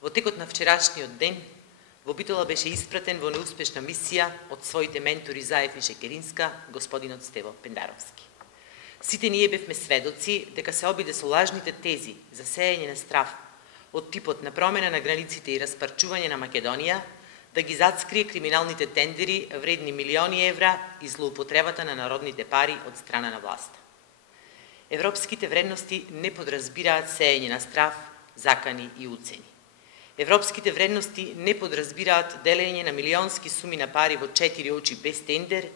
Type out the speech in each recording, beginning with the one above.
Во текот на вчерашниот ден, во Битола беше испратен во неуспешна мисија од своите ментори Заев и Шекеринска, господинот Стево Пендаровски. Сите ние бевме сведоци дека се обиде со лажните тези за сеење на страв од типот на промена на границите и распарчување на Македонија, да ги зацкрие криминалните тендери вредни милиони евра и злоупотребата на народните пари од страна на власта. Европските вредности не подразбираат сеење на страв, закани и уцени. Европските вредности не подразбираат делење на милионски суми на пари во 4 очи без тендер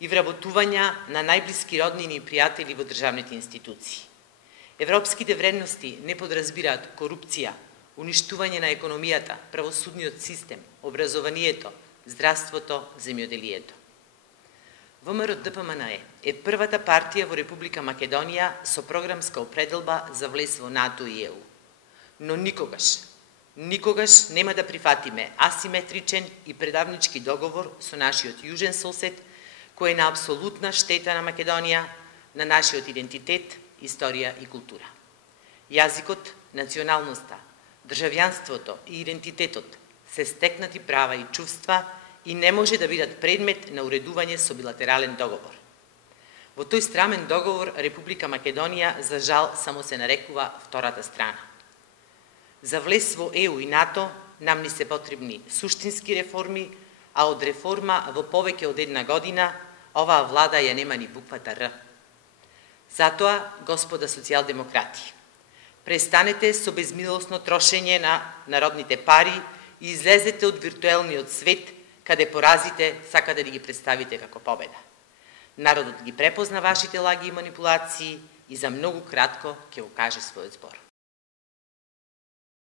и вработувања на најблиски роднини и пријатели во државните институции. Европските вредности не подразбираат корупција, уништување на економијата, правосудниот систем, образованието, здравството, земјоделието. ВМРО-ДПМНЕ е првата партија во Република Македонија со програмска определба за влез во НАТО и ЕУ. Но никогаш нема да прифатиме асиметричен и предавнички договор со нашиот јужен сосед, кој е на апсолутна штета на Македонија, на нашиот идентитет, историја и култура. Јазикот, националноста, државјанството и идентитетот се стекнати права и чувства и не може да бидат предмет на уредување со билатерален договор. Во тој страмен договор Република Македонија, за жал, само се нарекува втората страна. За влез во ЕУ и НАТО нам ни се потребни суштински реформи, а од реформа во повеќе од една година оваа влада ја нема ни буквата Р. Затоа, господа социјалдемократи, престанете со безмилосно трошење на народните пари и излезете од виртуелниот свет, каде поразите сакате да ги представите како победа. Народот ги препозна вашите лаги и манипулации и за многу кратко ќе го каже својот збор.